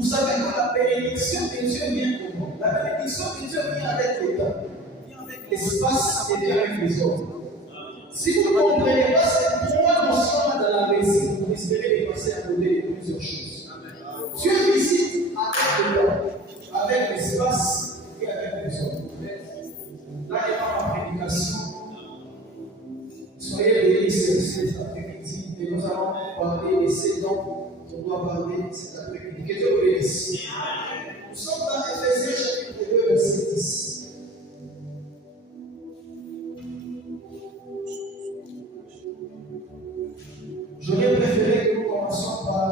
Vous savez que la bénédiction de Dieu vient comment? La bénédiction de Dieu vient avec le temps, vient avec l'espace et vient avec les autres. Si vous ne comprenez pas cette trois notions dans la réussite, vous risquerez de passer à côté de plusieurs choses. Dieu visite avec le temps, avec l'espace et avec les autres. Là, il y a ma prédication. Soyez bénis cet après-midi et nous allons parler de ces dons qu'on doit parler cet après-midi. Que Dieu vous bénisse. Nous sommes dans Éphésiens chapitre 2, verset 10. J'aurais préféré que nous commencions par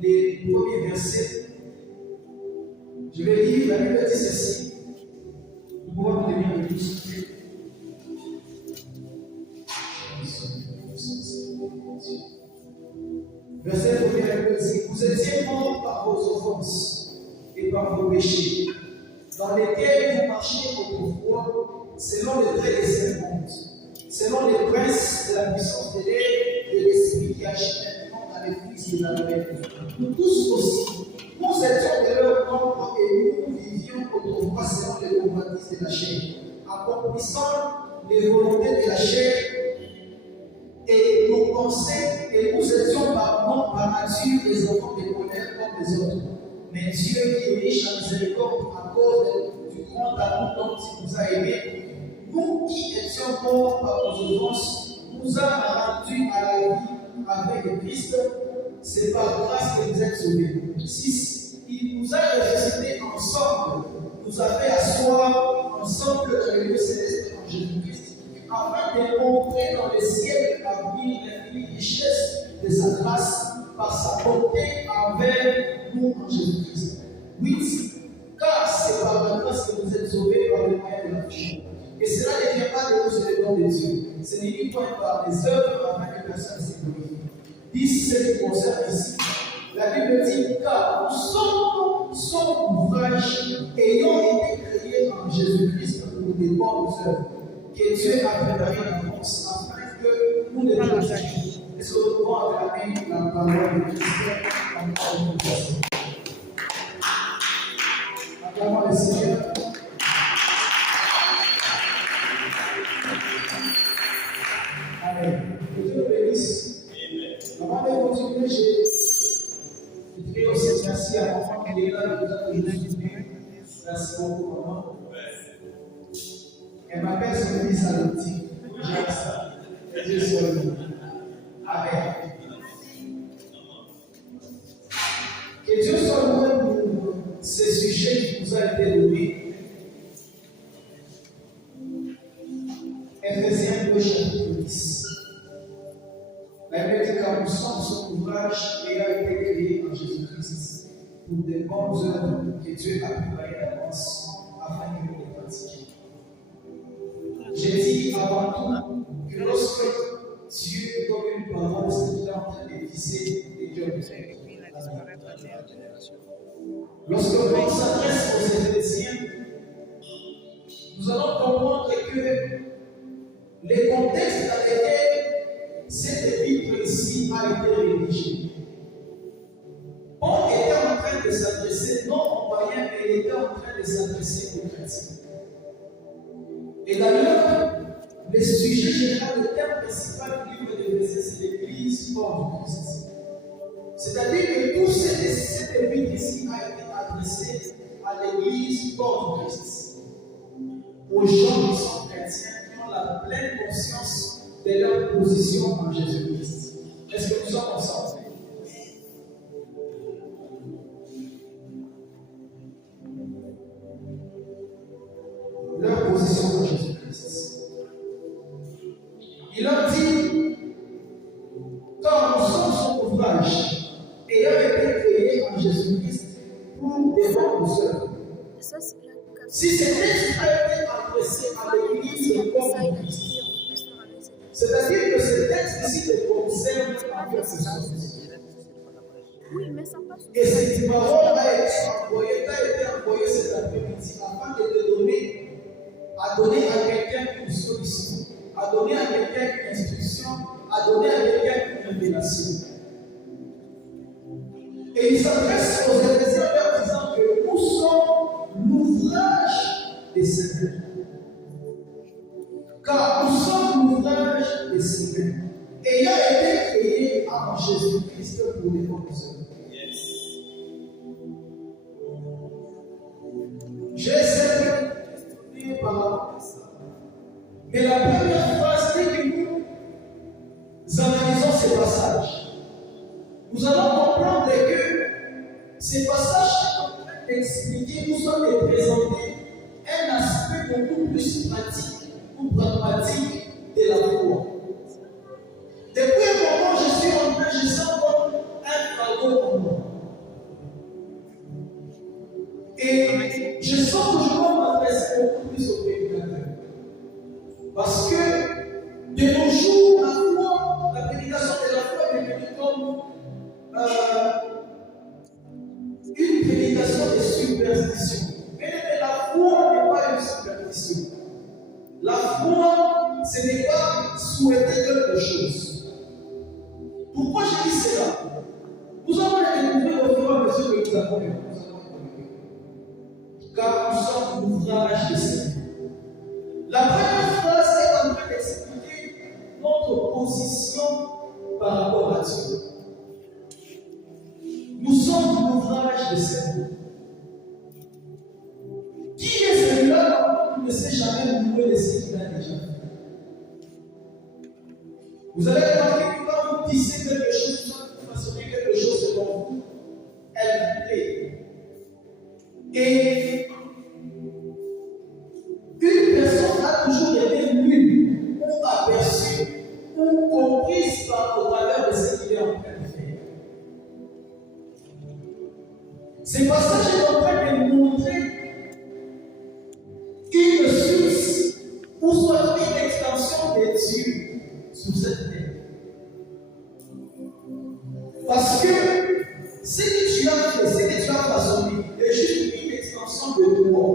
les premiers versets. Je vais lire la Bible dit ceci. Nous pouvons devenir le tous. Verset 1er dit, vous étiez morts par vos offenses et par vos péchés, dans lesquels vous marchiez autrefois, selon les traits des serpentes, selon les princes de la puissance de l'air et de l'esprit qui agit maintenant dans les fils de la lumière. Nous tous aussi, nous étions de leur nombre et nous vivions autrefois selon les convoitises de la chair, accomplissant les volontés de la chair et nos pensées, et nous étions par nature des enfants de colère comme les autres. Mais Dieu qui est riche en miséricorde à cause du grand amour dont il nous a aimés, nous qui étions morts par nos offenses, nous a rendus à la vie avec Christ. C'est par grâce que vous êtes sauvés. 6. Il nous a ressuscités ensemble, nous a fait asseoir ensemble dans le lieu céleste en Jésus-Christ, afin de montrer dans le ciel l'avenir l'infinie richesse de sa grâce par sa bonté envers nous en Jésus-Christ. 8. Car c'est par la grâce que vous êtes sauvés par le moyen de la foi. Et cela ne vient pas de nous, c'est le don de Dieu. Ce n'est ni point par les œuvres afin que personne ne se glorifie. 10. Ce qui concerne ici. La Bible dit car nous sommes son ouvrage ayant été créés en Jésus-Christ pour des bonnes œuvres que Dieu a préparé en avance afin que nous les pratiquions. Est-ce que nous pouvons acclamer la parole de Christ encore une fois? Acclamons le Seigneur. Amen. Que Dieu bénisse. Avant de continuer, je prie aussi merci à mon frère qui est là, qui nous a donné. Merci beaucoup, maman. Elle m'appelle son fils à l'outil. J'aime ça. Dieu soit loué. Amen. Que Dieu soit loué pour ce sujet qui nous a été donné. Éphésiens 2, chapitre 10. La Bible dit car nous sommes son ouvrage ayant été créé en Jésus-Christ pour des bonnes œuvres que Dieu a préparées d'avance afin que nous les pratiquions. J'ai dit avant tout que lorsque Dieu donne une parole, c'est qu'il est en train de viser les cœurs de Dieu. Lorsque l'on s'adresse aux Éphésiens, nous allons comprendre que les contextes dans lesquels cette épître ici a été rédigée. Paul était en train de s'adresser non aux païens, mais il était en train de s'adresser aux chrétiens. Et d'ailleurs, le sujet général, le thème principal du livre de l'Éphésiens, c'est l'Église corps du Christ. C'est-à-dire que tout cette épître ici a été adressé à l'Église corps du Christ. Aux gens qui sont chrétiens, qui ont la pleine conscience de leur position en Jésus-Christ. Est-ce que nous sommes ensemble? Leur position en Jésus-Christ. Il leur dit, car nous sommes son ouvrage, ayant été créés en Jésus-Christ pour des bonnes œuvres. Si ce texte a été adressé à l'Église du corps de Christ, c'est-à-dire que ce texte ici ne concerne pas personne. Et cette parole a été envoyée cet après-midi afin de te donner, à donner à quelqu'un une solution, à donner à quelqu'un une instruction, à donner à quelqu'un une révélation. Et il s'adresse aux Éphésiens Ces passages sont en train d'expliquer, nous sommes de présenter un aspect beaucoup plus pratique ou pragmatique de la foi. Depuis un moment, je suis en train, je sens comme un fardeau pour moi. Et je sens que je dois m'adresser beaucoup plus aux prédicateurs. Parce que de nos jours, la foi, la prédication de la foi est devenue comme une prédication de superstition. Mais la foi n'est pas une superstition. La foi, ce n'est pas souhaiter quelque chose. Pourquoi je dis cela? Nous avons découvert au fur et à mesure que nous avons évolué. Car nous sommes l'ouvrage de Seigneur. La première phrase est en train d'expliquer notre position par rapport à Dieu. Nous sommes l'ouvrage de Seigneur. Qui est celui-là qui ne sait jamais louer de ce qu'il a déjà fait? Vous allez remarquer que quand vous disiez quelque chose, vous façonnez quelque chose devant vous, elle vous plaît. Et une personne a toujours été lue ou aperçue ou comprise au travers de ce qu'il est en train de faire. Ces passages sont en train de nous montrer une source ou soit une extension de Dieu sur cette terre. Parce que ce que tu as fait, ce que tu as façonné, est juste une extension de toi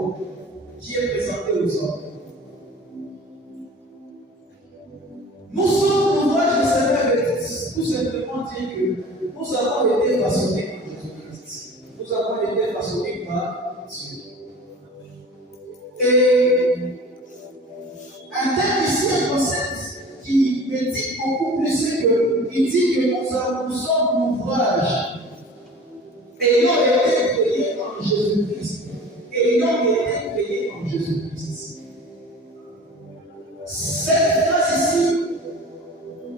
qui est présentée aux hommes. Nous sommes l'ouvrage de Seigneur, tout simplement dire que nous avons été façonnés par Jésus-Christ. Nous avons été façonnés par Dieu. Et un tel ici, un concept qui me dit beaucoup plus, c'est qu'il dit que nous sommes l'ouvrage ayant été créés en Jésus-Christ. Ayant été créés en Jésus-Christ. Cette phrase ici,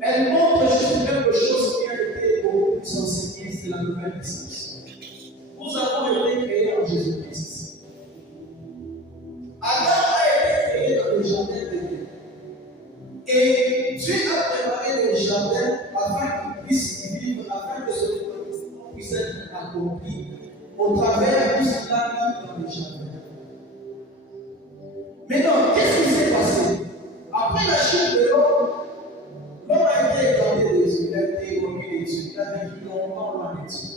elle montre juste quelque chose qui a été beaucoup plus enseigné, c'est la nouvelle naissance. Nous avons été créés en Jésus-Christ. Adam a été créé dans le jardin d'Éden. Et Dieu a préparé le jardin afin qu'il puisse y vivre, afin que son établissement puisse être accompli au travers de ce qu'il a mis dans le jardin. Maintenant, qu'est-ce qui s'est passé? Après la chute de l'homme a été écarté des yeux, il a été éloigné des yeux, il a vécu longtemps loin des yeux.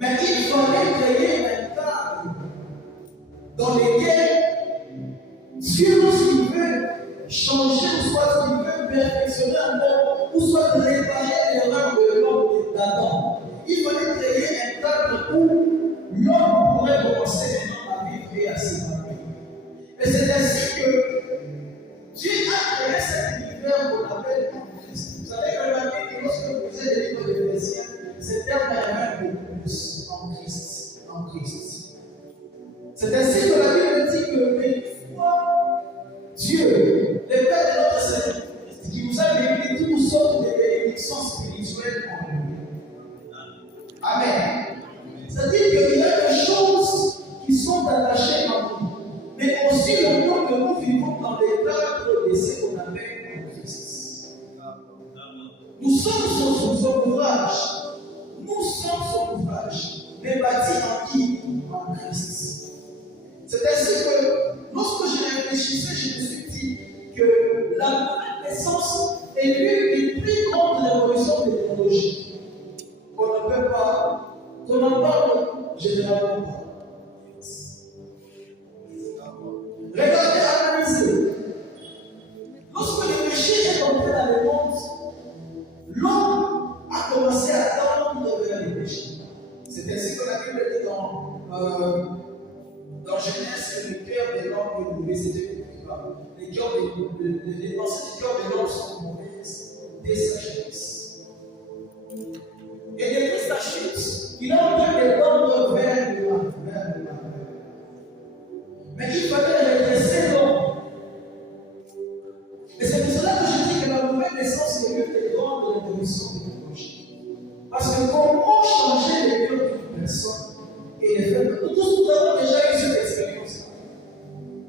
Mais il fallait créer un cadre dans lequel Dieu, lorsqu'il veut changer, ou soit qu'il veut perfectionner un monde, ou soit réparer l'erreur de l'homme d'Adam, il fallait créer un cadre où l'homme pourrait commencer maintenant à vivre et à s'épanouir. Et c'est ainsi que Dieu a créé cet univers qu'on appelle en Christ. Vous allez remarquer que lorsque vous lisez les livres d'Éphésiens, ces termes revient beaucoup plus en Christ. En Christ. C'est ainsi que la Bible dit que une fois Dieu, le Père de notre Seigneur, qui nous a bénis de toutes sortes de bénédictions spirituelles en lui. Amen. C'est-à-dire qu'il y a des choses qui sont attachées à nous, mais aussi le temps que nous vivons dans le cadre de ce qu'on appelle le Christ. Nous sommes son ouvrage. Nous sommes son ouvrage, mais bâti en qui? En Christ. C'est ainsi que lorsque je réfléchissais, je me suis dit que la nouvelle naissance est l'une des plus grandes révolutions technologiques qu'on ne peut pas, qu'on n'en parle généralement pas. Regardez, analysez. Lorsque le péché est entré dans le monde, l'homme a commencé à tendre vers le péché. C'est ainsi que la Bible dit dans Genèse, que le cœur de l'homme est mauvais, c'était les pensées du cœur de l'homme sont mauvaises dès sa jeunesse. Et depuis sa chute, il a en train de tendre vers le mal. Mais il fallait redresser l'homme. Et c'est pour cela que je dis que la nouvelle naissance est l'une des grandes révolutions technologiques. Parce que comment changer les cœurs Nous tous, nous avons déjà eu cette expérience.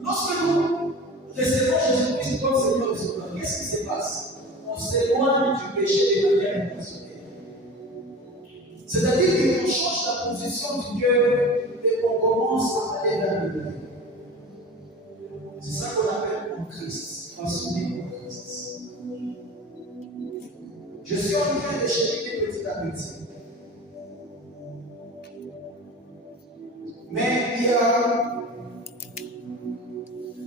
Lorsque nous recevons Jésus-Christ comme Seigneur et Sauveur, qu'est-ce qui se passe? On s'éloigne du péché de manière intentionnelle. C'est-à-dire qu'on change la position du cœur et qu'on commence à aller vers le bien. C'est ça qu'on appelle en Christ, façonné en Christ. Je suis en train de cheminer petit à petit. Mais il y a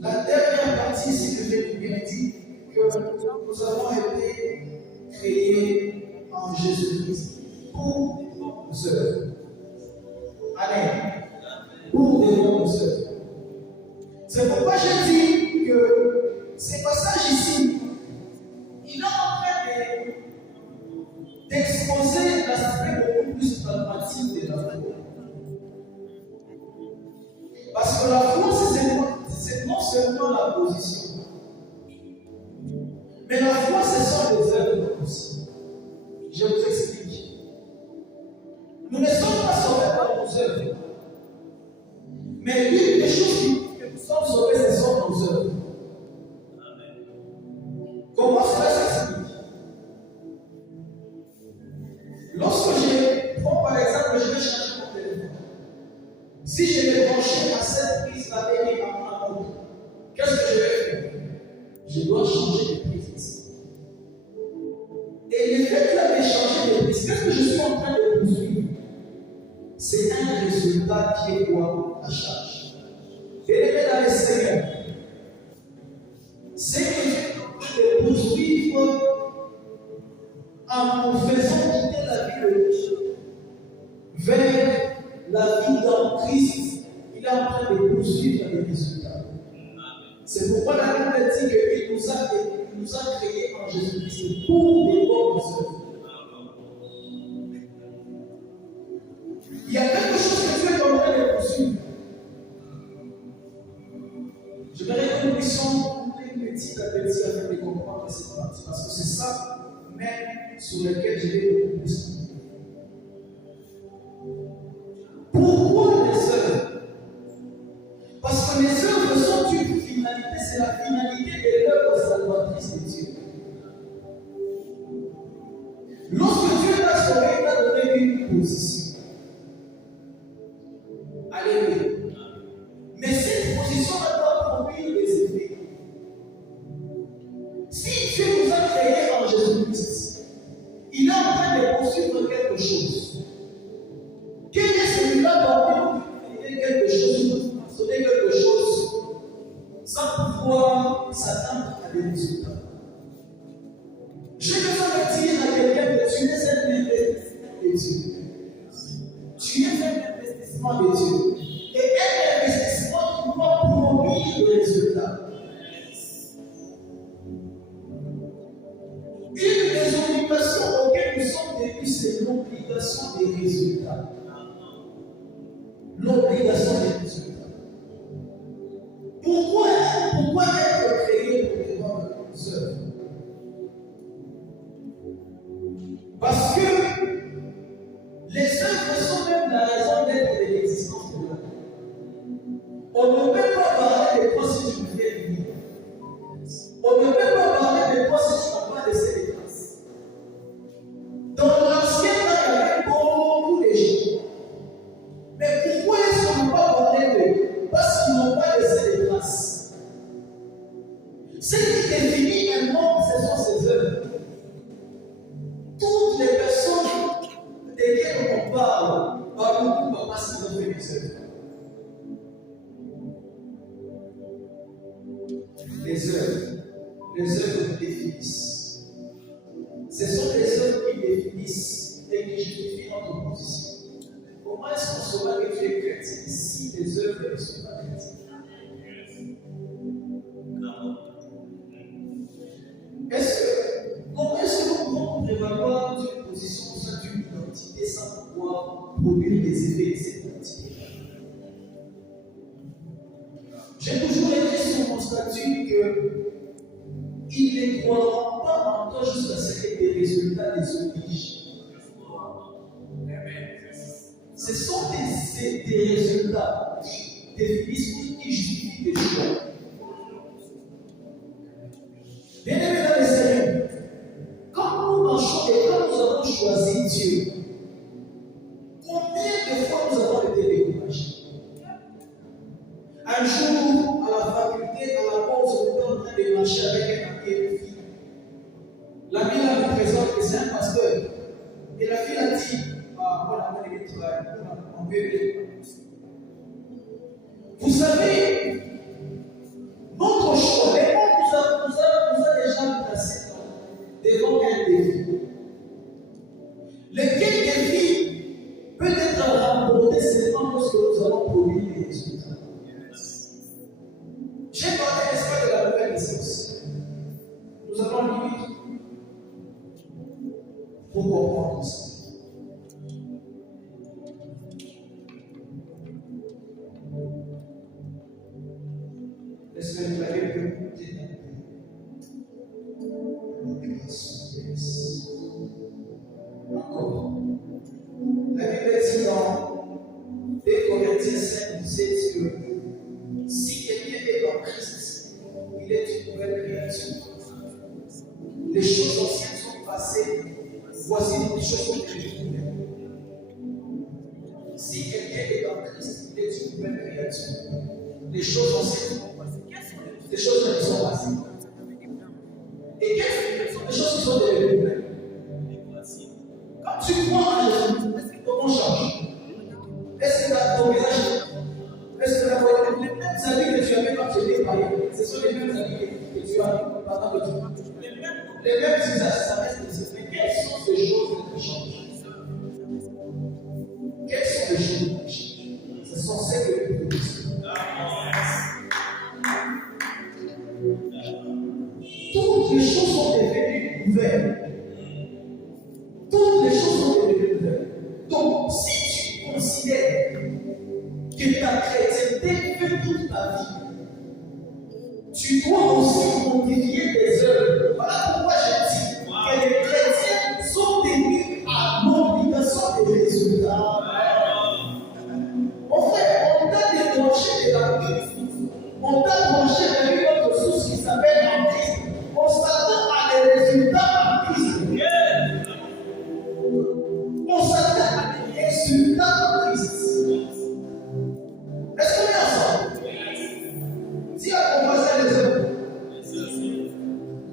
la dernière partie, si je vais bien dire, que nous avons été créés en Jésus-Christ pour nos œuvres. Amen. Pour des bonnes œuvres. C'est pourquoi je dis que ces passages ici, il est en train d'exposer l'aspect beaucoup plus pragmatique de la foi. Parce que la foi, c'est non seulement la position, mais la foi, ce sont des œuvres aussi. Je vous explique. Nous ne sommes pas sauvés par nos œuvres. Mais l'une des choses que nous sommes sauvés, ce sont nos œuvres. Comment cela s'explique? Lorsque je prends par exemple, je vais changer mon téléphone. Si je l'ai branché à cette prise-là et à mon autre, qu'est-ce que je vais faire? Je dois changer de prise ici. Et le fait de changer de prise, qu'est-ce que je suis en train de poursuivre? C'est un résultat qui est quoi? La charge. Bien-aimé dans les Seigneurs, c'est que je suis en train de poursuivre en faisant quitter la vie de péché vers la vie dans Christ. Il est en train de poursuivre les résultats. C'est pourquoi la Bible dit qu'il nous a créés en Jésus-Christ pour des bonnes œuvres. Il y a quelque chose que tu es en train de poursuivre. Je voudrais que nous puissions petit à petit afin de comprendre cette partie, parce que c'est ça même sur lequel je vais beaucoup plus. Pourquoi les œuvres? Parce que les œuvres sont une finalité, c'est la finalité de l'œuvre salvatrice de Dieu. Lorsque Dieu t'a sauvé, il t'a donné une position. Alléluia. Mais cette position doit produire des effets. Si Dieu nous a créés en Jésus-Christ, il est en train de poursuivre quelque chose. Quel est celui-là doit créer quelque chose, façonner quelque chose, sans pouvoir s'attendre à des résultats? J'ai besoin de dire à quelqu'un que tu es un investissement de Dieu. Tu es un investissement de Dieu. Et un investissement qui doit produire des résultats. Une des obligations auxquelles nous sommes venus, c'est l'obligation des résultats. L'obligation des résultats. Pourquoi être créé pour les bonnes œuvres? Parce que les œuvres sont même la raison d'être de l'existence de l'homme. On ne peut pas parler de toi si tu ne fais rien. On ne peut pas parler de toi si tu n'as pas laissé des traces. Dans l'ancien temps, il y avait beaucoup de gens. Mais pourquoi est-ce qu'on ne peut pas parler d'eux? Parce qu'ils n'ont pas laissé des traces. Ce qui définit un monde, ce sont ses œuvres. Toutes les personnes desquelles on parle beaucoup parce qu'ils ont fait des œuvres. Les œuvres définissent. Ce sont les œuvres qui définissent et qui justifient notre position. Comment est-ce qu'on saura que tu es chrétien si les œuvres ne sont pas chrétiennes? Comment est-ce que nous pouvons prévaloir d'une position au sein d'une identité sans pouvoir produire des effets de cette identité? J'ai toujours été sur mon statut qu'ils ne croiront pas en toi jusqu'à ce que tes résultats les obligent. Ce sont des résultats qui définissent ou qui justifient des choix. Bien-aimés dans le Seigneur, quand nous marchons et quand nous avons choisi Dieu, combien de fois nous avons été découragés? Un jour, à la faculté, à la pause, on était en train de marcher avec un ami et une fille. L'ami là me présente que c'est un pasteur. Et la fille a dit, voilà, on peut aller. Vous savez, notre choix, les mots nous a déjà placés devant un défi. Lequel défi peut être remporté seulement lorsque nous allons produire des résultats. J'ai parlé, n'est-ce pas, de la nouvelle naissance. Nous allons lire pour comprendre ça. Laisse-moi déclarer que encore. La Bible dit dans 2 Corinthiens 5, 17 que si quelqu'un est dans Christ, il est une nouvelle créature. Les choses anciennes sont passées, voici les choses sont devenues. Si quelqu'un est dans Christ, il est une nouvelle créature. Les choses anciennes sont passées. Les choses qui sont passées. Et quelles sont les choses qui sont devenues nouvelles? Quand tu crois en Jésus, est-ce que ton monde change? Est-ce que ton visage change? Est-ce que les mêmes amis que tu avais quand tu étais païen, ce sont les mêmes amis que tu as pendant le temps? Les mêmes usages, ça reste le même. Mais quelles sont ces choses qui changent? Quelles sont les choses qui changent? Ce sont celles que nous faisons. Toutes les choses sont devenues nouvelles. Toutes les choses sont devenues nouvelles. Donc, si tu considères que ta chrétienté fait toute ta vie, tu dois aussi modifier tes œuvres. Voilà pourquoi je dis que les chrétiens sont tenus à l'obligation des résultats. En fait, on t'a débranché de la vie. On t'a branché vers une autre source qui s'appelle en Christ. On s'attend à des résultats en Christ. On s'attend à des résultats en Christ. Est-ce qu'on est ensemble? Si on voit les œuvres.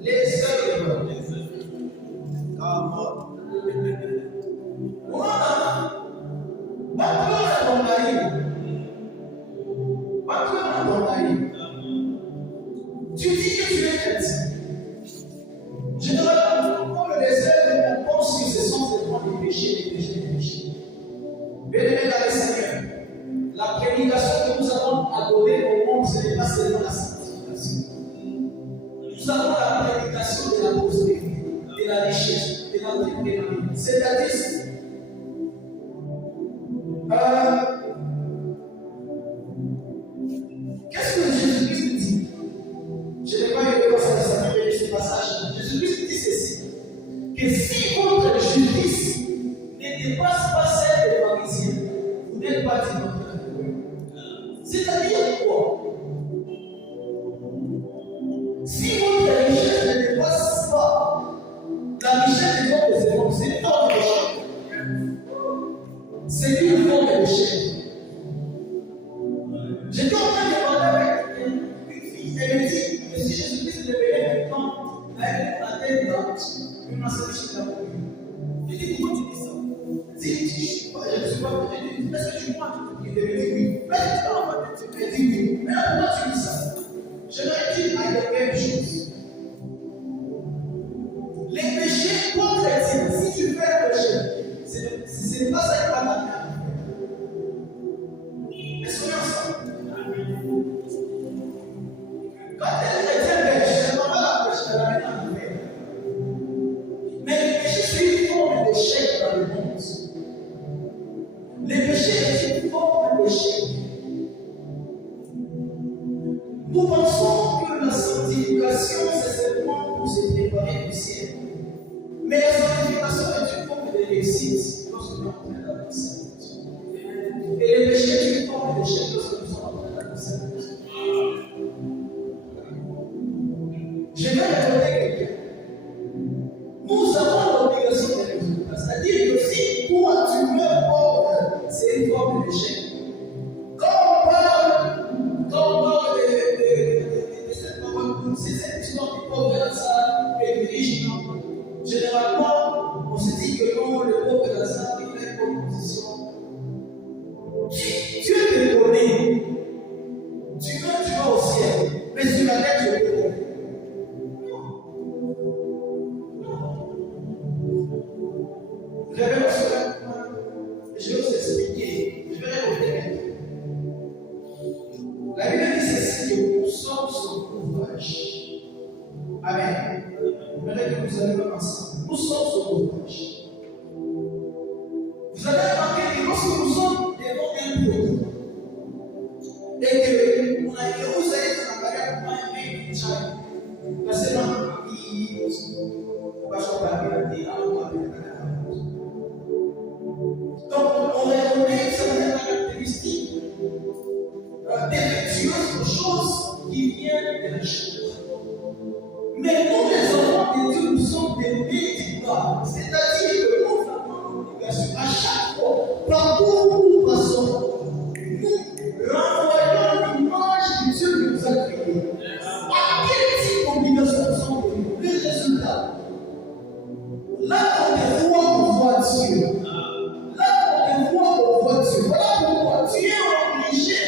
Les œuvres. Voilà. Va-toi à ton mari. Va-toi à ton mari. Tu dis que tu es chrétien. Généralement, comme les œuvres, on pense que ce sont seulement des péchés. Bien-aimés dans le Seigneur, la prédication que nous avons à donner au monde, ce n'est pas seulement la sanctification. Nous avons la prédication de la prospérité, de la richesse, de l'entrepreneuriat. C'est-à-dire, qu'est-ce que Jésus-Christ dit? Je n'ai pas eu le temps de ce passage. Jésus-Christ dit ceci, que si votre justice ne dépasse pas celle des pharisiens, vous n'êtes pas digne de c'est-à-dire quoi? Si votre richesse ne dépasse pas la richesse des autres hommes, c'est une forme d'échec. C'est une forme d'échec. J'étais en train de parler avec une fille, elle me dit que si Jésus-Christ devenait maintenant la tête droite, une masse de la commune. Je dis comment tu dis ça? Je ne suis pas, je dis, est-ce que tu crois qu'il devait dire oui? Mais tu parles en fait, tu dis oui. Mais là, pourquoi tu dis ça? J'aimerais dire à la même chose. Les péchés, toi chrétien, si tu fais un péché, ce n'est pas ça qui va t'amener à faire. Est-ce qu'on est ensemble? Quand un chrétien pêche, c'est normal la pêche, elle l'amène à faire. Mais le péché, c'est une forme d'échec dans le monde. Le péché est une forme d'échec. Nous pensons que la sanctification, c'est seulement pour se préparer au ciel. Mais la sanctification est une forme de réussite lorsque nous sommes en train d'avancer. Et le péché est une forme d'échec lorsque nous sommes en train d'annoncer la personne. Je vais répondre quelqu'un. Nous avons l'obligation de résultats. C'est-à-dire que si toi tu meurs pauvre, c'est une forme d'échec. Quand on parle de cette parole, c'est cette histoire du pauvre Lazare et du riche, généralement, on se dit que non, le pauvre Lazare, il est en bonne position. Dieu te connaît. Tu vas au ciel, mais sur la terre, tu es pauvre. Je vais vous expliquer. Je vais répéter. La Bible dit ceci que nous sommes son ouvrage. Amen. J'aimerais que nous allions ensemble. Nous sommes son ouvrage. Vous avez remarqué que lorsque nous sommes devant un produit et que vous allez travailler pour un child, parce que on va changer la vie, donc, on reconnaît certaines caractéristiques défectueuses de choses qui viennent de la chair. Mais nous, les enfants de Dieu, nous sommes des médicaments. C'est-à-dire que nous avons l'obligation, à chaque fois, partout où nous passons, nous renvoyons l'image de Dieu qui nous a créés. À quel type d'obligation nous sommes venus? Le résultat. Là, on est roi, on voit Dieu. Voilà pourquoi tu es obligé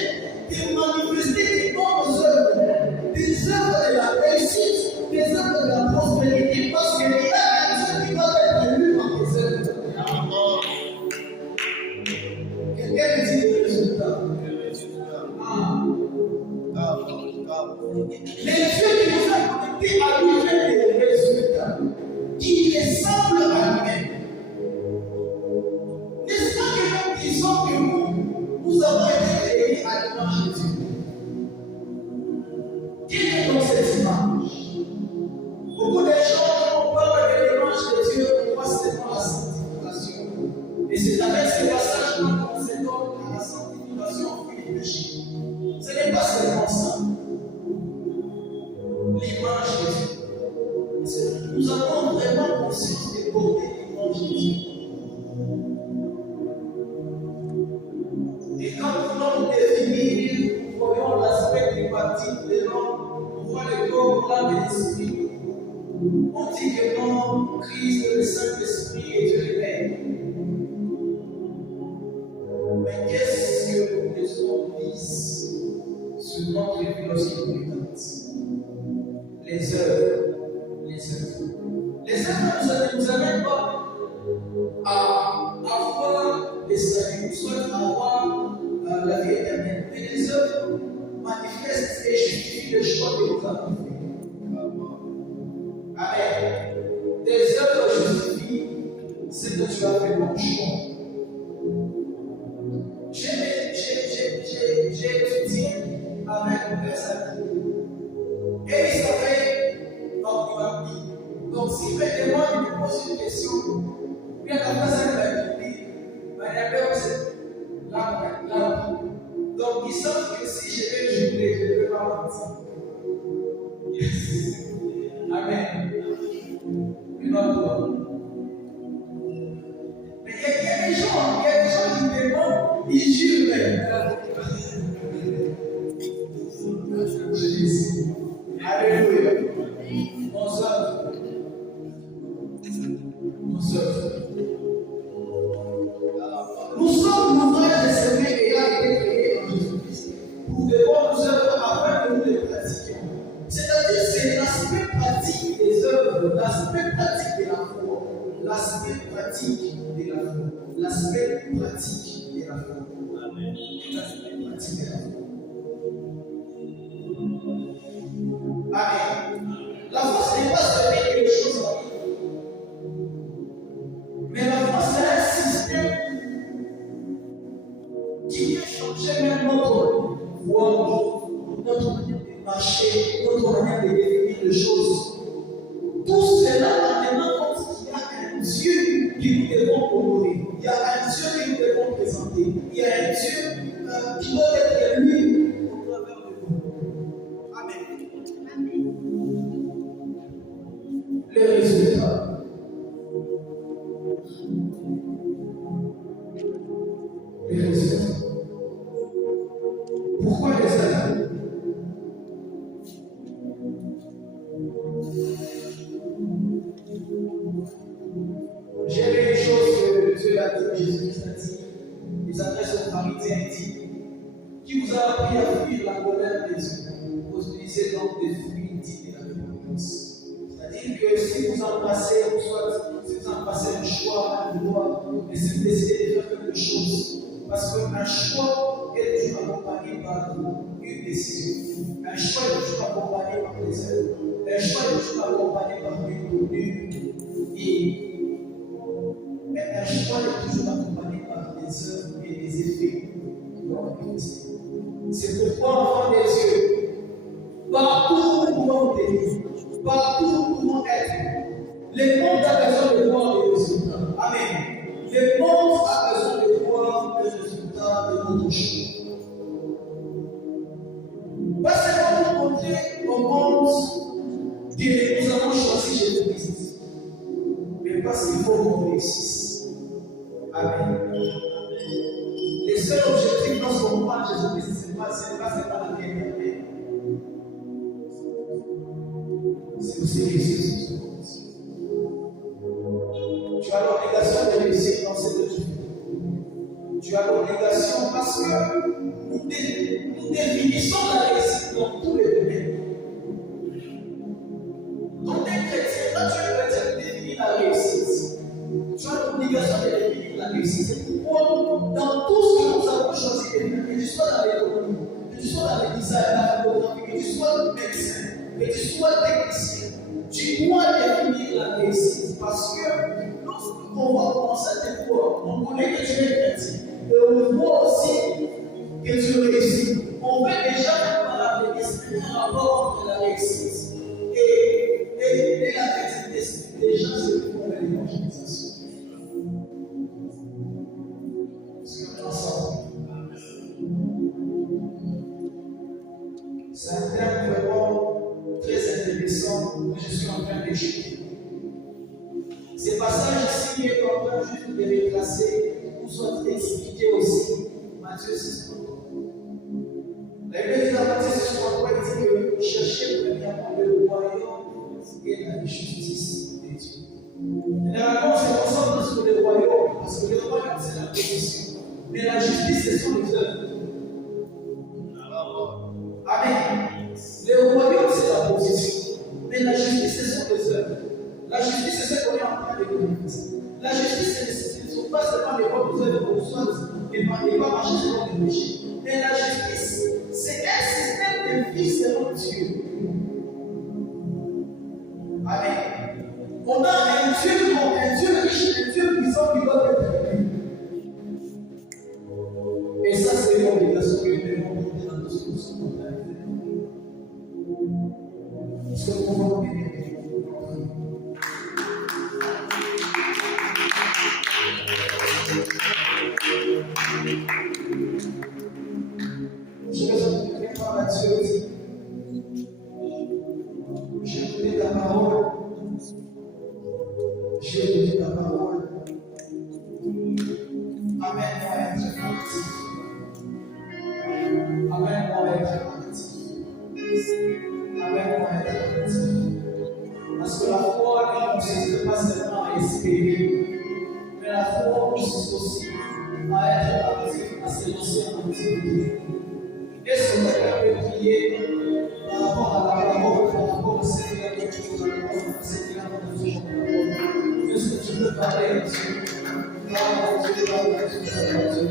de manifester tes bonnes œuvres, des œuvres de la réussite, des œuvres de la prospérité, parce qu'il y a un Dieu qui va être élu par tes œuvres. Quelqu'un me dit le résultat. Les dieux qui nous ont connectés à lui-même des résultats, qui ressemblent à lui-même. N'est-ce pas que nous disons que nous avons été créés à l'image de Dieu? Quelle est donc cette image? Beaucoup de gens, quand on parle de l'image de Dieu, on voit seulement la sanctification. Et c'est avec ce passage qu'on se donne à la sanctification du péché. Ce n'est pas seulement ça. L'image de Dieu. Nous avons vraiment conscience de porter l'image de Dieu. Et quand nous voulons définir, nous voyons l'aspect climatique de l'homme, on voit le corps, l'âme et l'esprit. On dit que l'homme, Christ, le Saint-Esprit et Dieu le Père. Mais qu'est-ce que nous devons dire sur notre vie lorsqu'il nous regarde? Les œuvres. Les œuvres. Les œuvres ne nous amènent pas à avoir des saluts, soit à avoir la vie éternelle. Mais les œuvres manifestent et justifient le choix que nous avons fait. Amen. Tes œuvres justifient ce que tu as fait comme choix. J'ai étudié avec mon père et il savait, donc il m'a dit. Donc s'il me demande, il me pose une question. Puis à la place, il m'a dit, là. Donc ils savent que si je vais jubiler, je ne vais pas mentir. Yes. Amen. Mais il y a des gens qui demandent, ils jurent même. Alléluia. Nous sommes l'ouvrage de ce qui a été créé en Jésus-Christ pour de bonnes œuvres afin que nous les pratiquions. C'est-à-dire, c'est l'aspect pratique des œuvres, l'aspect pratique de la foi. L'aspect pratique de la foi. L'aspect pratique de la foi. Amen. L'aspect pratique de la foi. Amen. La foi, ce n'est pas seulement quelque chose en vie. Mais la foi, c'est un système qui vient changer même notre voie, notre manière de marcher, notre manière de définir les choses. Tout cela en tenant compte qu'il y a un Dieu qui nous devons honorer. Il y a un Dieu que nous devons présenter. il y a un Dieu qui doit être élu au travers de nous. Amen. Les résultats. Les résultats. Pourquoi les amis? J'ai lu une chose que Dieu a dit, Jésus a dit, il s'adresse aux Pharisiens et dit, qui vous a appris à fuir la colère des hommes, vous utilisez donc des fruits dignes de la repentance. C'est-à-dire que si vous embrassez, si vous embrassez un choix, un droit, et si vous décidez de faire quelque chose, parce qu'un choix est toujours accompagné par une décision. Un choix est toujours accompagné par des œuvres. Un choix est toujours accompagné par une conduite. Mais un choix est toujours accompagné par des œuvres et des effets qui vont manifester. C'est pourquoi, enfants des yeux, partout où nous pouvons tenir, partout où nous pouvons être, le monde a besoin de voir les résultats. Amen. Le monde a besoin de voir les résultats de notre choix. Pas seulement pour montrer au monde que nous avons choisi Jésus-Christ, mais parce qu'il faut qu'on réussisse. Amen. Les seuls objectifs lorsqu'on prend Jésus-Christ, ce n'est pas la vérité. C'est aussi réussir sur ce monde. Tu as l'obligation de réussir dans cette vie. Tu as l'obligation parce que nous définissons la réussite dans tous les domaines. Quand tu es chrétien, quand tu es chrétien, tu définis la réussite. Tu as l'obligation de définir la réussite. C'est pourquoi, dans tout ce que nous avons choisi de faire, que tu sois dans l'économie, que tu sois dans le design, dans la photographie, que tu sois médecin, que tu sois technicien, tu dois définir la réussite. Parce que lorsqu'on va commencer à te voir, on connaît que tu es chrétien, et on voit aussi que tu réussis. On veut déjà faire par la réussite un rapport entre la réussite et la chrétienté. Les gens se font de l'évangélisation. C'est ensemble. C'est un terme vraiment très intéressant que je suis en train d'étudier. Ces passages ici est en train juste de les placer pour soit expliquer aussi Matthieu 6. La Bible dit dans Matthieu 6, il dit que cherchez premièrement le royaume et la justice de Dieu. Généralement, on se concentre sur le royaume parce que le royaume c'est la position, mais la justice ce sont les œuvres. Amen. Le royaume c'est la position, mais la justice ce sont les œuvres. La justice c'est ce qu'on est en train de connaître. La justice ce ne sont pas seulement les bonnes œuvres qu'on soit et pas marcher selon les péchés. Mais la justice, c'est un système de vie selon Dieu. Amen. On a un Dieu riche, un Dieu puissant qui doit être élu. Et ça, c'est l'obligation que nous devons porter dans tout ce que nous sommes en train de faire. Est-ce que nous pouvons bénir je vais te faire Matthieu aussi. J'ai écouté ta parole. J'ai écouté ta parole. Amène-moi à être actif. Amène-moi à être actif. Amène-moi à être actif. Parce que la foi ne consiste pas seulement à espérer, mais la foi consiste aussi à être actif, à se lancer en activité. Est-ce que quelqu'un peut prier par rapport à la parole, par rapport au Seigneur que tu nous as Seigneur dans ce jour de parole? Est-ce que tu peux parler à Dieu? Parle à Dieu, parle à Dieu, parle à Dieu.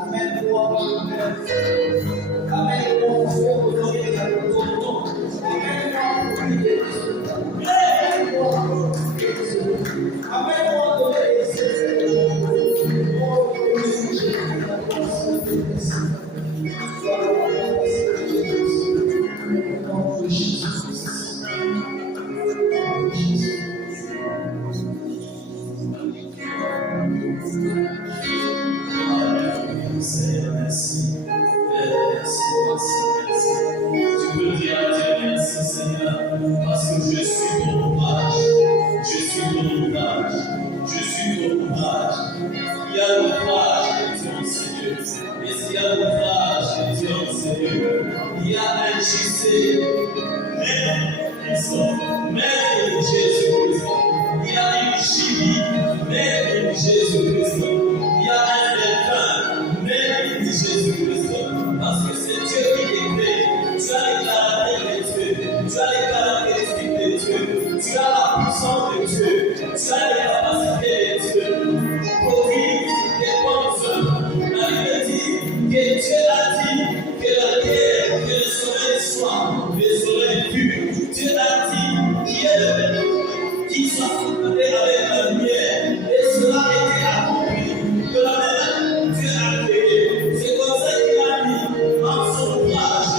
Amène-moi Amène-moi pour honorer ton nom. Amène-moi pour lui des résultats. Amène-moi pour lui des résultats. Amène-moi pour lui des résultats. Oh, Jésus, la grâce de Jésus. Voilà la capacité de Jésus. Au nom de Jésus-Christ. Seigneur, merci. Merci. Tu peux dire à Dieu merci, Seigneur, parce que je suis ton ouvrage. Je suis ton ouvrage. Il y a l'ouvrage de Dieu, Seigneur. Et s'il y a l'ouvrage de Dieu, Seigneur, il y a un JC, même Jésus-Christ. Il y a une chimie, même Jésus-Christ. Il y a un défunt, même Jésus-Christ. Parce que c'est Dieu qui est créé. Tu as les caractères de Dieu. Tu as les caractéristiques de Dieu. Tu as la puissance de Dieu. Tu as les capacités de Dieu. Pour vivre des bonnes œuvres. La Bible dit que Dieu a dit que la terre, que le soleil soit, le soleil fut. Dieu a dit qui s'affrontait avec la lumière. Et cela était accompli. De la même Dieu a créé. C'est comme ça qu'il a mis en son ouvrage.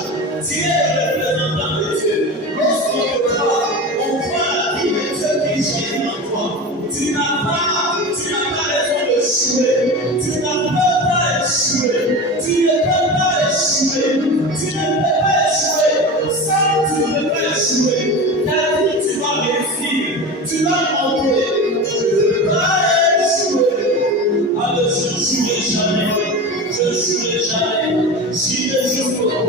Dieu est le représentant de Dieu. Lorsqu'on te voit, on voit la vie de Dieu qui gît en toi. Tu n'as pas raison de échouer. Tu n'as pas échouer. Tu ne peux pas échouer. Tu ne peux pas échouer. Ça, tu ne peux pas échouer. Ta vie, tu vas réussir. Tu vas monter. Je ne peux pas échouer. Alors, je ne jouerai jamais. J'y ne joue pas.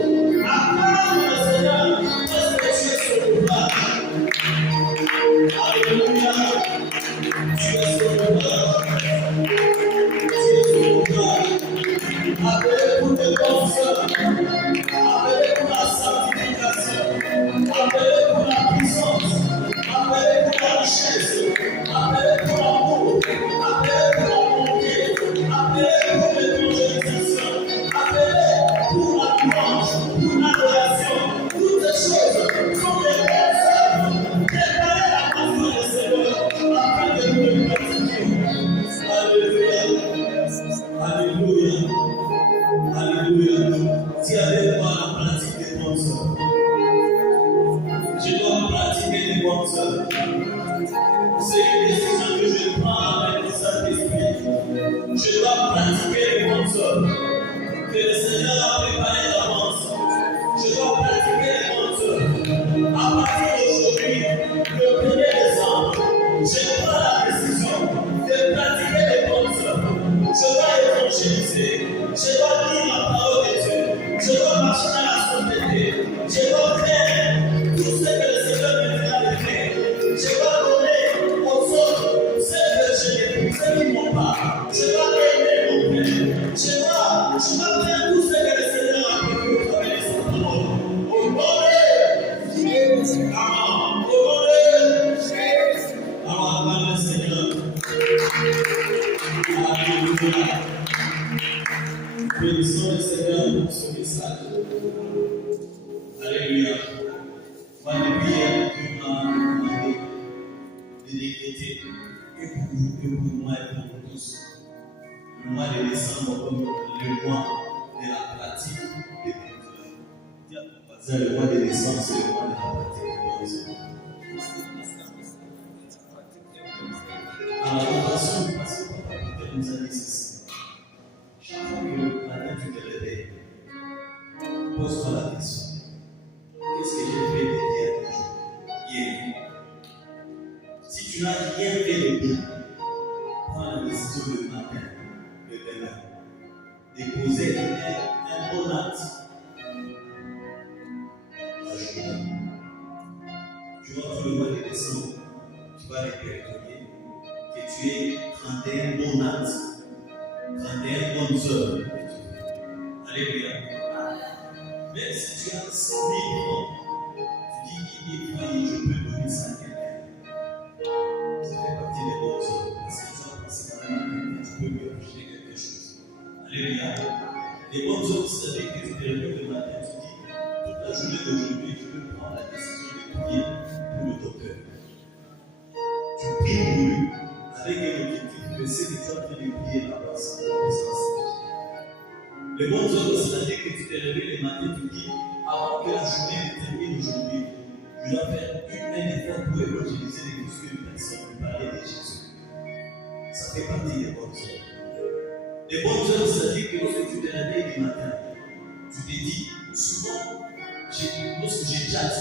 Acclame le Seigneur. Parce que tu es sur le plat. Alléluia. Tu es sur le plat. Appelez pour tes bonnes œuvres. Appelez pour la sanctification. Appelez pour la puissance. Appelez pour la richesse. Appelez pour l'amour. Appelez pour la bonté. Appelez pour l'évangélisation. Appelez pour la louange, pour l'adoration. Toutes ces choses sont des bonnes œuvres. Préparez la grâce du Seigneur afin que nous le pratiquions. Alléluia. Alléluia. Alléluia. Tu allais voir la pratique des bonnes œuvres. Je dois pratiquer les bonnes œuvres. C'est une décision que je prends avec le Saint-Esprit. Je dois pratiquer les bonnes œuvres que le Seigneur a préparées d'avance. Je dois pratiquer les bonnes œuvres. À partir d'aujourd'hui, le 1er décembre, je prends la décision de pratiquer les bonnes œuvres. Je dois évangéliser. Je dois lire la parole de Dieu. Je dois marcher dans la sainteté. Je dois faire tout ce que le Seigneur me dira de faire. Je dois donner aux autres ceux qui m'ont pas. Je dois aimer mon Père. Je dois faire tout ce que le Seigneur a prévu au travers de sa parole. Au nom de Jésus. Amen. Au nom de Jésus. Amen. Le Seigneur. Alléluia. Bénissons le Seigneur pour ce message. Alléluia. Moi, les prières que m'a demandé de décréter, et pour moi et pour nous tous, le mois de décembre comme le mois de la pratique des bonnes œuvres. Le mois de décembre, c'est le mois de la pratique des bonnes œuvres. Alors, attention, parce que papa peut-être nous a dit ceci. Chaque fois que le matin tu te réveilles, pose-toi la question. Qu'est-ce que j'ai fait de bien hier? Si tu n'as rien fait de bien, prends la décision le matin, le demain, de poser un bon acte la journée. Durant tout le mois de décembre, tu vas répertorier que tu es 31 bons actes, 31 bonnes œuvres que tu fais. Alléluia. Même si tu as 100 000 francs, tu dis 10 000 francs, je peux donner ça à quelqu'un. Ça fait partie des bonnes œuvres. Parce que tu as pensé par là, tu peux lui acheter quelque chose. Alléluia. Les bonnes œuvres, savez que tu te réveilles le matin, tu dis, toute la journée d'aujourd'hui, je vais prendre la décision de prier pour le docteur. Tu pries pour lui avec un objectif que c'est que tu es en train de prier là-bas, c'est les bonnes œuvres, c'est-à-dire que tu te réveilles le matin, tu dis, avant que la journée ne termine aujourd'hui, je dois faire un effort pour évangéliser les personnes, pour parler de Jésus. Ça fait partie des bonnes œuvres. Les bonnes œuvres, c'est-à-dire que lorsque tu te réveilles le matin, tu te dis, souvent, lorsque j'ai chatte,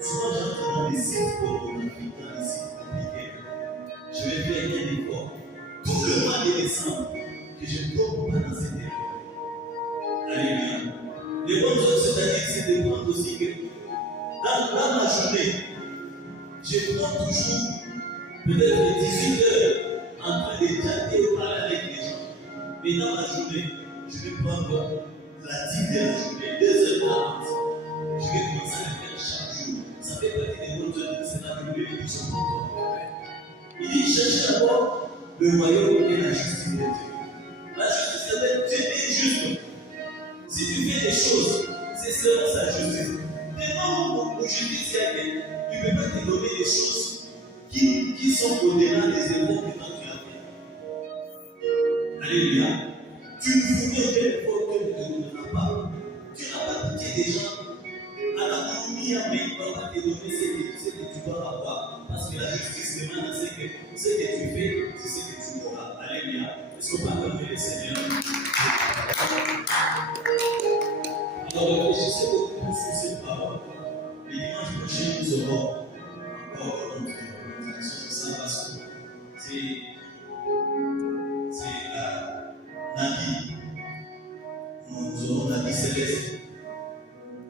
souvent j'entre dans des sites pornographiques, dans des sites compliqués. Je vais faire un effort. Tout le mois de décembre, que je ne tombe pas dans cette erreur. Alléluia. Les bonnes œuvres, c'est-à-dire que c'est de prendre aussi que dans ma journée, je prends toujours peut-être 18 heures en train de chatter et parler avec les gens. Mais dans ma journée, je vais prendre la 10 de la journée, 2h40. Je vais commencer à le faire chaque jour. Ça fait partie des bonnes œuvres, c'est la bénédiction pour toi. Il dit, cherchez d'abord le royaume et la justice de Dieu. La justice, c'est Dieu est juste. Si tu fais des choses, c'est selon sa justice. Tellement pour justice, il ne peut pas te donner des choses qui sont au-delà des efforts que toi tu as fait. Alléluia. Tu ne fournis aucun effort que tu ne donneras pas. Tu n'as pas pitié des gens. À la famille, mais il ne va pas te donner ce que tu dois avoir. Parce que la justice demande ce que tu fais, c'est ce que tu auras. Alléluia. Est-ce qu'on peut acclamer le Seigneur? Alors, réfléchissez beaucoup sur cette parole. Le dimanche prochain, nous aurons encore une présentation de Saint-Vincent. C'est Nabi. Nous aurons Nabi Céleste.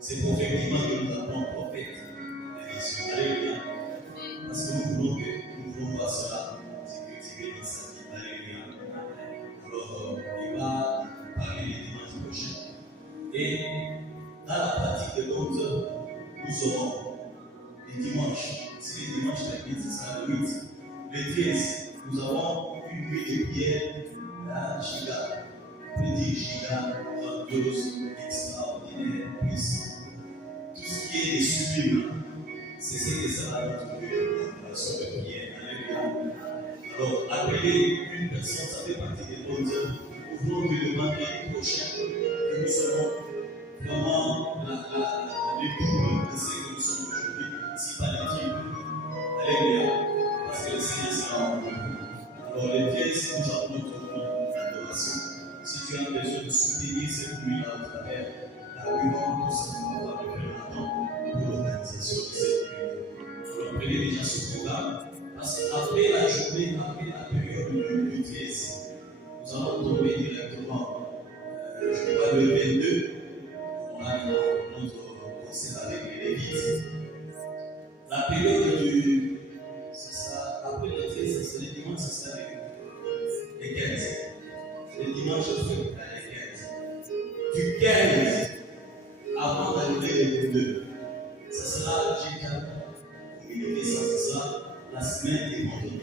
C'est prophétiquement que nous appelons prophète des nations. Alléluia. Parce que nous voulons voir cela se cultiver dans sa vie. Alléluia. Alors, il va parler le dimanche prochain. Et dans la pratique de bonnes œuvres, nous aurons les dimanches. Si les dimanches terminent, ce sera le 8. Le 13, nous avons une nuit de prière à Giga. Petit Giga, grandiose, extraordinaire, puissant. Tout ce qui est sublime, c'est ce que ça va notre relation de prière. Alléluia. Alors, appeler une personne, ça fait partie des bonnes œuvres. Nous voulons que le vendredi prochain, que nous serons vraiment le double de ce que nous sommes aujourd'hui, si pas le triple. Alléluia. Parce que le Seigneur sera en nous. Alors, le 13, nous avons notre nom d'adoration. Si tu as besoin de soutenir cette nuit-là au travers la ruban, tout simplement, on va le faire maintenant pour l'organisation de cette nuit. Alors, prenez déjà ce programme. Parce qu'après la journée, après la période du 13, nous allons tomber directement, je crois, le 22. On a notre conseil avec les Lévites. La période après le 13, c'est le dimanche, ça sera les 15. Le dimanche, c'est les 15. Du 15 avant la journée des 22, ça sera J4. Communauté, ça sera la semaine des vendredis.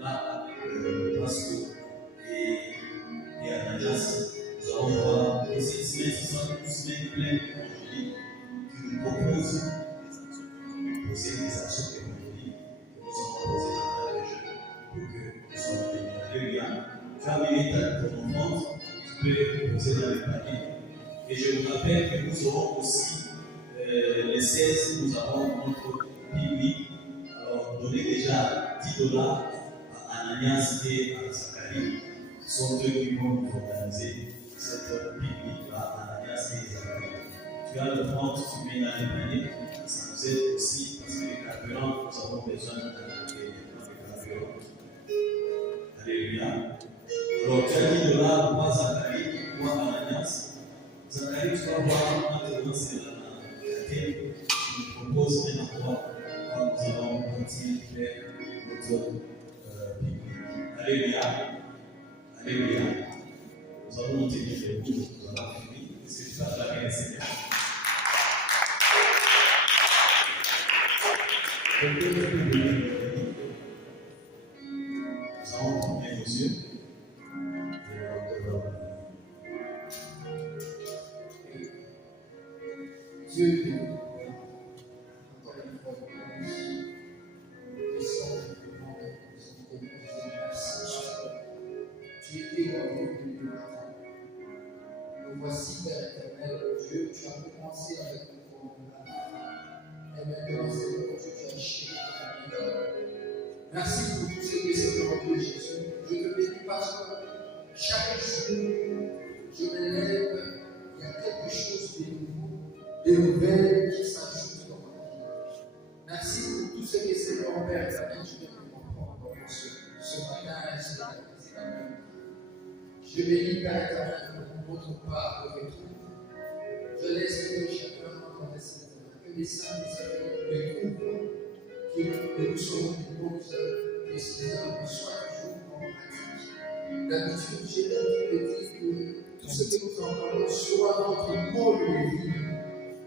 Là, avec Pasco et Ananias, nous allons voir que cette semaine, ce sera une semaine pleine de vendredis qui nous propose poser des actions de vendredi que nous allons poser dans la région pour que nous soyons bénis. Alléluia. Tu as amené ton offrande, tu peux poser dans les paniers. Et je vous rappelle que nous aurons aussi les 16, nous avons notre pique-nique. Alors, donnez déjà $10 à Ananias et à Zacharie. Ce sont eux qui vont nous organiser cette pique-nique-là, Ananias et Zacharie. Tu as le prendre, tu mets dans les paniers. Ça nous aide aussi parce que les carburants, nous avons besoin de carburant. Alléluia. Alors, tu as $10 pour Zacharie, pour Ananias. Zacharie, tu vas voir maintenant, c'est la tête qui nous propose un endroit où nous allons continuer de faire notre pique-nique. Alléluia. Alléluia. Nous allons monter les bouts, nous allons finir. Est-ce que tu vas acclamer le Seigneur? Nous allons tourner nos yeux. Dieu bénit. Encore une fois, tu étais dans le début du matin. Nous voici, Père éternel, Dieu, tu as commencé avec le fondement. Et maintenant, Seigneur, Dieu, tu as achevé ton amour. Merci pour tout ce que c'est dans Dieu Jésus. Je te bénis parce que chaque jour, je me lève, il y a quelque chose de nouveau, de nouvelles qui s'ajoute dans ma vie. Merci pour tout ce que c'est dans Père éternel, tu viens de comprendre ce matin et ce matin. Je bénis Père éternel pour notre part de retour. Je laisse que chacun entende cette que les saints découvrent que nous sommes des bonnes œuvres et ces œuvres soient toujours en pratique. D'habitude, j'ai l'habitude de dire que tout ce que nous entendons soit notre mot de vie,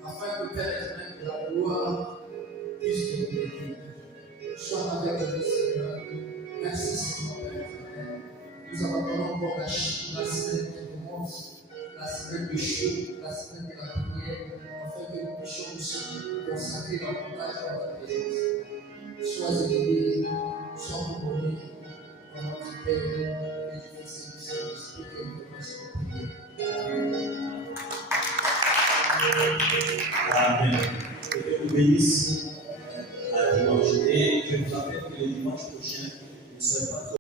afin que Père éternel de la gloire puisse nous bénir. Sois avec nous, Seigneur. Merci, Seigneur, Père éternel. Nous avons encore la semaine qui commence, la semaine de chaud, la semaine de la prière, afin que nous puissions nous consacrer davantage à ta présence. Sois aidé, sois couronné dans notre Père et du Fils et du Saint-Esprit que nous commençons à prier. Amen. Que Dieu vous bénisse à dimanche. Et je vous rappelle que le dimanche prochain, nous ne sommes pas